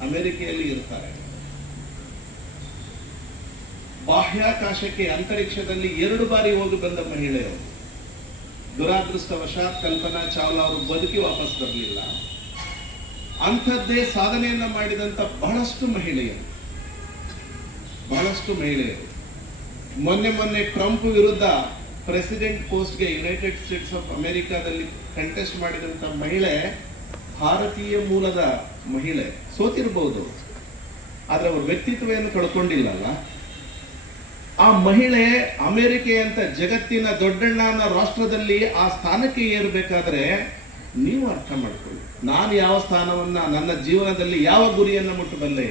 ಅಮೆರಿಕೆಯಲ್ಲಿ ಇರ್ತಾರೆ. ಬಾಹ್ಯಾಕಾಶಕ್ಕೆ ಅಂತರಿಕ್ಷದಲ್ಲಿ ಎರಡು ಬಾರಿ ಹೋಗಿ ಬಂದ ಮಹಿಳೆಯರು. ದುರಾದೃಷ್ಟವಶಾತ್ ಕಲ್ಪನಾ ಚಾವ್ಲಾ ಅವರು ಬದುಕಿ ವಾಪಸ್ ಬರಲಿಲ್ಲ. ಅಂಥದ್ದೇ ಸಾಧನೆಯನ್ನ ಮಾಡಿದಂತ ಬಹಳಷ್ಟು ಮಹಿಳೆಯರು. ಬಹಳಷ್ಟು ಮಹಿಳೆಯರು. ಮೊನ್ನೆ ಮೊನ್ನೆ ಟ್ರಂಪ್ ವಿರುದ್ಧ ಪ್ರೆಸಿಡೆಂಟ್ ಪೋಸ್ಟ್ಗೆ ಯುನೈಟೆಡ್ ಸ್ಟೇಟ್ಸ್ ಆಫ್ ಅಮೆರಿಕಾದಲ್ಲಿ ಕಂಟೆಸ್ಟ್ ಮಾಡಿದಂತ ಮಹಿಳೆ ಭಾರತೀಯ ಮೂಲದ ಮಹಿಳೆ ಸೋತಿರಬಹುದು ಆದರೆ ಅವ್ರ ವ್ಯಕ್ತಿತ್ವವನ್ನು ಕಳ್ಕೊಂಡಿಲ್ಲಲ್ಲ ಆ ಮಹಿಳೆ ಅಮೆರಿಕೆ ಅಂತ ಜಗತ್ತಿನ ದೊಡ್ಡಣ್ಣನ ರಾಷ್ಟ್ರದಲ್ಲಿ ಆ ಸ್ಥಾನಕ್ಕೆ ಏರಬೇಕಾದ್ರೆ ನೀವು ಅರ್ಥ ಮಾಡ್ಕೊಳ್ಳಿ. ನಾನು ಯಾವ ಸ್ಥಾನವನ್ನ, ನನ್ನ ಜೀವನದಲ್ಲಿ ಯಾವ ಗುರಿಯನ್ನ ಮುಟ್ಟಬಲ್ಲೆ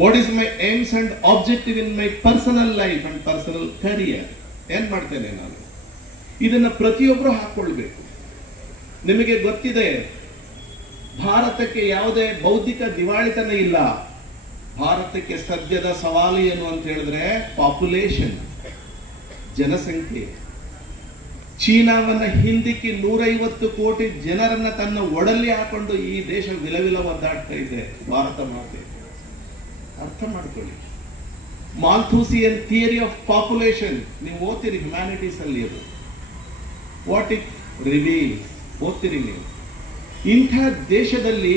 what is my aims and objective in my personal life and personal career ಏನ್ ಮಾಡ್ತೇನೆ ನಾನು? ಇದನ್ನ ಪ್ರತಿಯೊಬ್ಬರು ಹಾಕೊಳ್ಬೇಕು ನಿಮಗೆ ಗೊತ್ತಿದೆ, ಭಾರತಕ್ಕೆ ಯಾವುದೇ ಬೌದ್ಧಿಕ ದಿವಾಳಿತನ ಇಲ್ಲ. ಭಾರತಕ್ಕೆ ಸದ್ಯದ ಸವಾಲು ಏನು ಅಂತ ಹೇಳಿದ್ರೆ ಪಾಪ್ಯುಲೇಷನ್ ಜನಸಂಖ್ಯೆ. ಚೀನಾವನ್ನ ಹಿಂದಿಕ್ಕಿ ನೂರೈವತ್ತು ಕೋಟಿ ಜನರನ್ನ ತನ್ನ ಒಡಲಿ ಹಾಕೊಂಡು ಈ ದೇಶ ವಿಲವಿಲ ಒದ್ದಾಡ್ತಾ ಇದೆ, ಭಾರತ ಮಾತೆ. ಅರ್ಥ ಮಾಡ್ಕೊಳ್ಳಿ. ಮಾಲ್ಥೂಸಿಯನ್ ಥಿಯರಿ ಆಫ್ ಪಾಪ್ಯುಲೇಷನ್, ನೀವು ಓದ್ತೀರಿ ಹ್ಯುಮ್ಯಾನಿಟೀಸ್ ಅಲ್ಲಿ ಅದು. ವಾಟ್ ಇಟ್ ರಿವೀಲ್ ಓದ್ತೀರಿ ನೀವು. ಇಂಥ ದೇಶದಲ್ಲಿ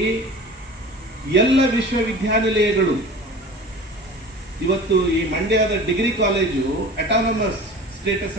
ಎಲ್ಲ ವಿಶ್ವವಿದ್ಯಾನಿಲಯಗಳು ಇವತ್ತು ಈ ಮಂಡ್ಯದ ಡಿಗ್ರಿ ಕಾಲೇಜು ಅಟಾನಮಸ್ ಸ್ಟೇಟಸ್